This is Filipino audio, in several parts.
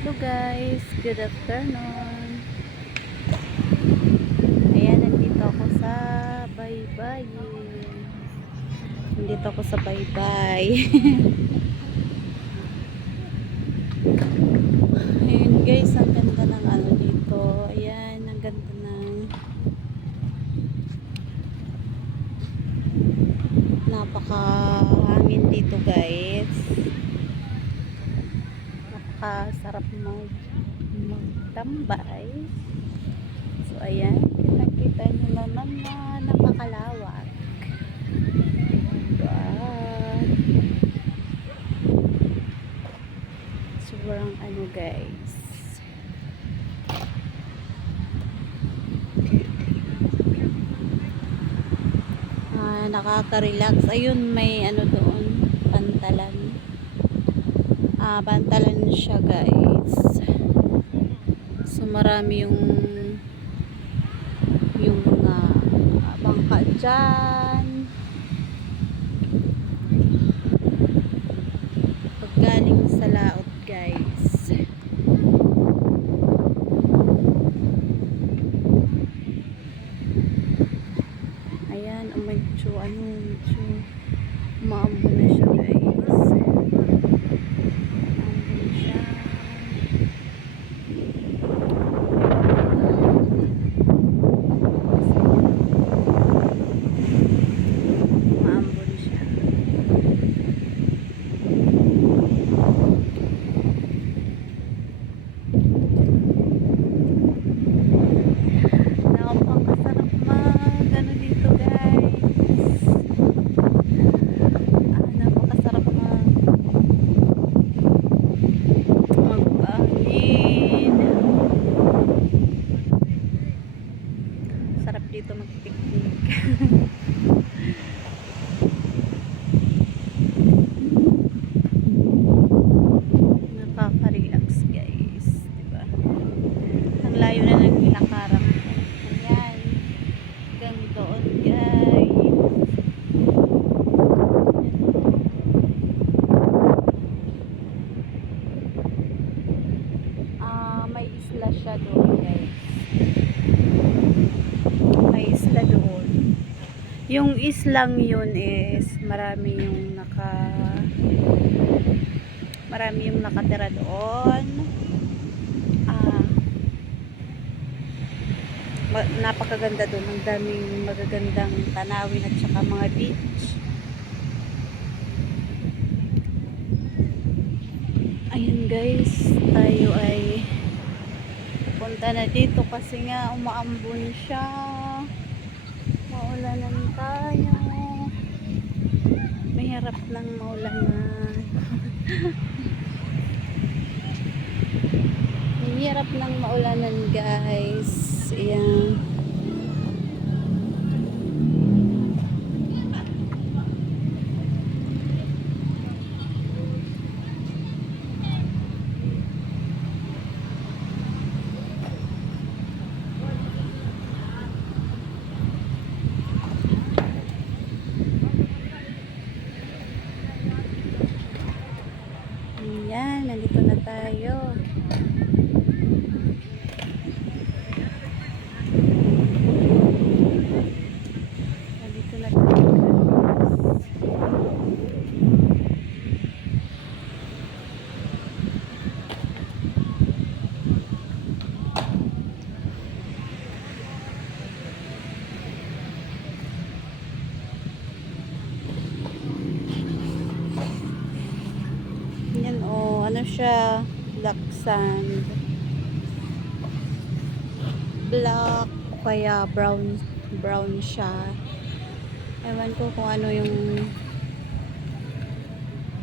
Hello guys, good afternoon. Ayan, nandito ako sa Baybayin. Nandito ako sa Baybay. Ayan guys, ang ganda ng ano dito. Ayan, ang ganda ng napaka-hangin dito guys. Napaka-sarap magtambay. So ayan, kita nyo naman na napakalawak. Wow. Sobrang ano guys. Nakaka-relax. Ayun, may ano doon, pantalan. Pantalan siya guys. So marami yung bangka dyan. Pag galing sa laot guys. Ayan, medyo maambo na siya guys. Maambo na siya. Maambo na siya. Napakasarap ano dito guys. Napakasarap mag-angin. Sarap dito mag-picnic. Nakaka-relax guys, diba? Ang layo na ng nilakaran. Ayan, hanggang doon guys. May isla siya doon guys. May isla doon. Yung islang yun is marami yung nakatira doon. Napakaganda doon. Ang daming magagandang tanawin at saka mga beach. Ayun guys, tayo ay punta na dito kasi nga umaambon siya. Maulanan tayo. Mahirap lang maulanan. Mahirap lang maulanan guys. Ayan. Ayan, nandito na tayo. Nandito na tayo. Yan ano siya, black sand. Black o kaya brown siya. Ewan ko kung ano yung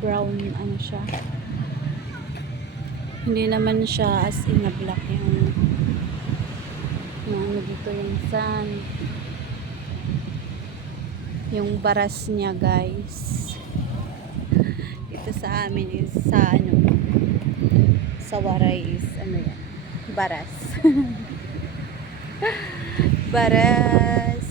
brown ano siya. Hindi naman siya as in na black yung ano dito yung sand. Yung baras niya guys. Dito sa amin is sa Waray is ano yan, baras. Baras.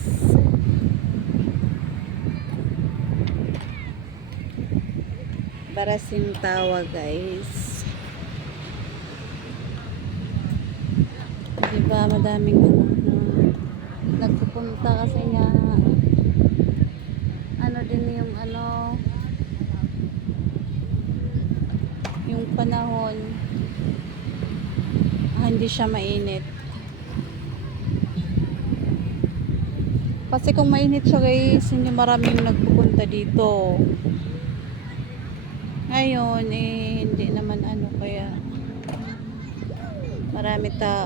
Baras yung tawag guys. madaming ano, nagpupunta kasi nga ano din yung ano yung panahon hindi siya mainit. Kasi kung mainit siya guys, hindi maraming nagpupunta dito. Ngayon, eh, hindi naman ano, kaya marami tao.